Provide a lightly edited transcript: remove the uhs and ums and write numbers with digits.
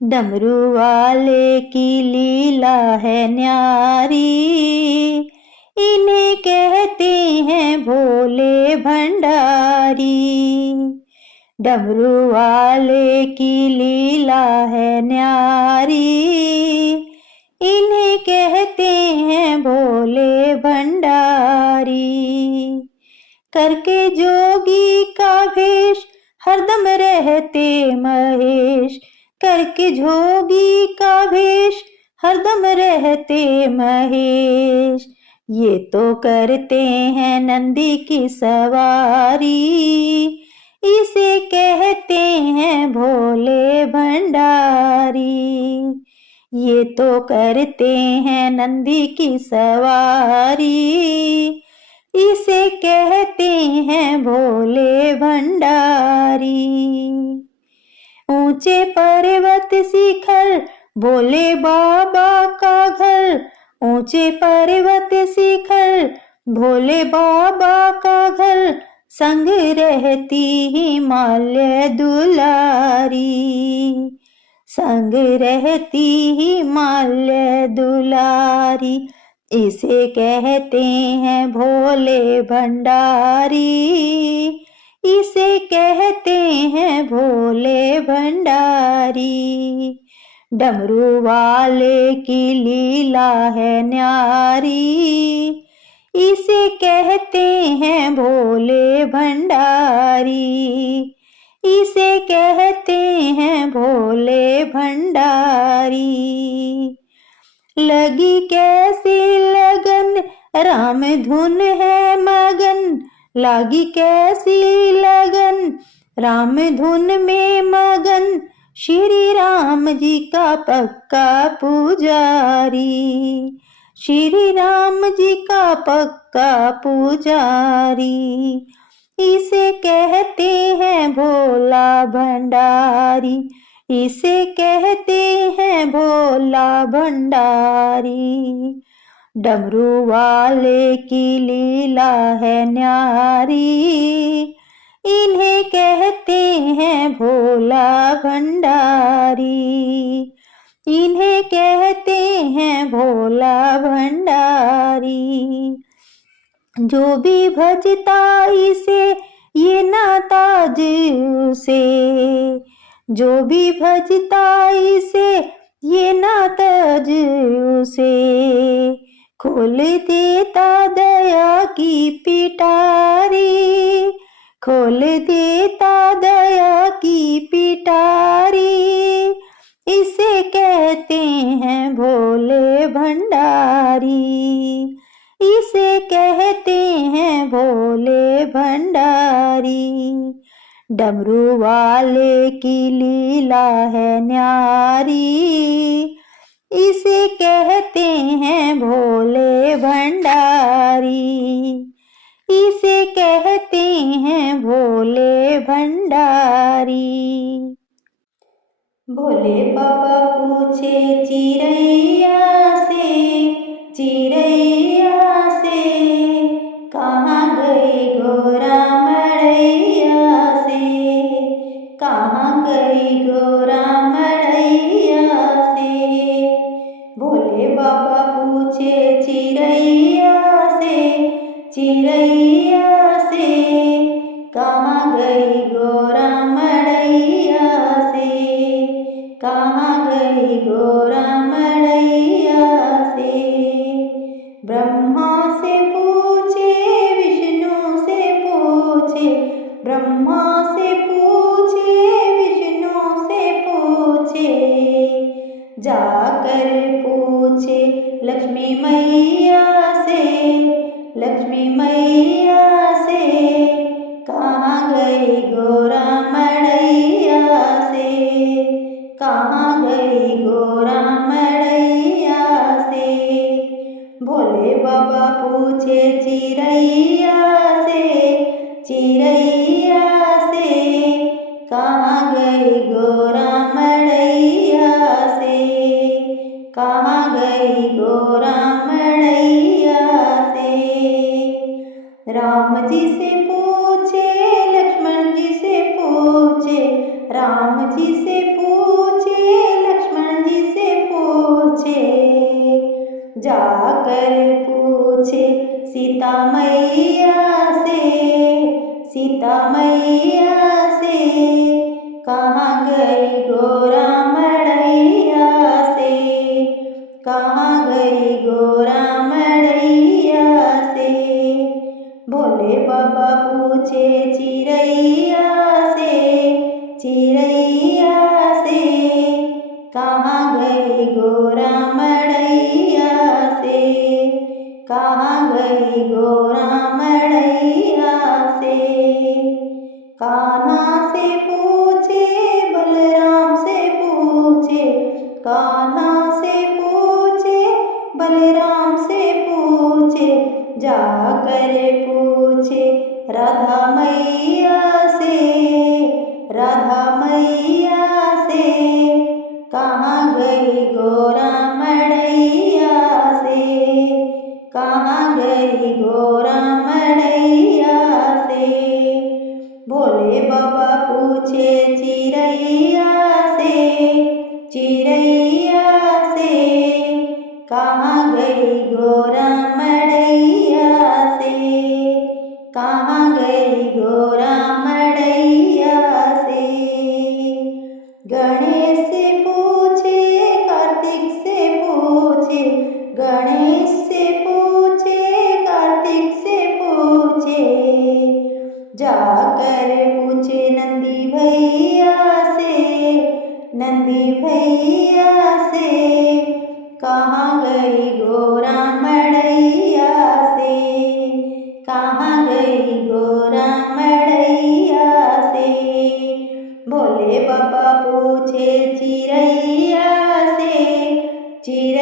डमरू वाले की लीला है न्यारी, इन्हें कहते हैं भोले भंडारी। डमरू वाले की लीला है न्यारी, इन्हें कहते हैं भोले भंडारी। करके जोगी का भेष हरदम रहते महेश, करके जोगी का भेष हरदम रहते महेश। ये तो करते हैं नंदी की सवारी, इसे कहते हैं भोले भंडारी। ये तो करते हैं नंदी की सवारी, इसे कहते हैं भोले भंडारी। ऊंचे पर्वत शिखर भोले बाबा का घर, ऊंचे पर्वत शिखर भोले बाबा का घर। संग रहती हिमालय दुलारी, संग रहती हिमालय दुलारी। इसे कहते हैं भोले भंडारी, इसे कहते हैं भोले भंडारी। डमरू वाले की लीला है न्यारी, इसे कहते हैं भोले भंडारी। इसे कहते हैं भोले भंडारी। लगी कैसी लगन राम धुन है मगन, लगी कैसी लगन राम धुन में मगन। श्री राम जी का पक्का पुजारी, श्री राम जी का पक्का पुजारी। इसे कहते हैं भोला भंडारी, इसे कहते हैं भोला भंडारी। डमरू वाले की लीला है न्यारी, इन्हें कहते हैं भोला भंडारी। इन्हें कहते हैं भोला भंडारी। जो भी भजता इसे ये नाताज उसे, जो भी भजता इसे ये नाताज उसे। खोल देता दया की पिटारी, खोल देता दया की पिटारी। इसे कहते हैं भोले भंडारी, इसे कहते हैं भोले भंडारी। डमरू वाले की लीला है न्यारी, इसे कहते हैं भोले भंडारी। इसे कहते हैं भोले भंडारी। भोले बाबा पूछे चिड़ैया से, चिड़ैया से कहाँ गई गोरा मड़ैया से, कहाँ गई गोरा मड़ैया से। भोले बाबा पूछे चिड़ैया से, चिड़ैया से कहाँ गई गोरा मड़ैया से, कहाँ गई गोरा मड़ैया से। ब्रह्मा से पूछे विष्णु से पूछे, ब्रह्मा से पूछे विष्णु से पूछे। जाकर पूछे लक्ष्मी मैया से, लक्ष्मी मैया से कहाँ गई गोरा मड़ैया से, कहाँ गई गोरा मड़ैया से। भोले बाबा पूछे चिड़ैया से, चिड़ैया से कहाँ गई गोरा मड़ैया से, कहाँ गई गोरा मड़ैया से। राम जी से पूछे लक्ष्मण जी से पूछे, राम जी से पूछे जाकर पूछे सीता मैया से, सीता मैया से, कहाँ गई गोरा मड़ैया से, कहाँ गई गोरा मड़ैया से। भोले बाबा पूछे चिड़ैया से, चिड़ैया से, कहाँ गई गोरा मड़ैया से, कहाँ गई गोरा मड़ैया से। कान्हा से पूछे बलराम से पूछे, कान्हा से पूछे बलराम से पूछे, जाकर पूछे राधा मैया से, राधा मैया से, कहाँ गई गोरा मड़ैया से, कहाँ गई गोरा मड़ैया से। भोले बाबा पूछे चिड़ैया से, चिड़ैया से, कहाँ गई गोरा मड़ैया से, कहाँ गई गोरा मड़ैया से। गणेश से पूछे कार्तिक से पूछे, गणेश से पूछे कार्तिक से पूछे, जाकर पूछे नंदी भैया से, नंदी भैया से, कहाँ गई गोरा मड़ैया से, कहाँ गई गोरा मड़ैया से। भोले बाबा पूछे चिड़ैया से, चिड़ैया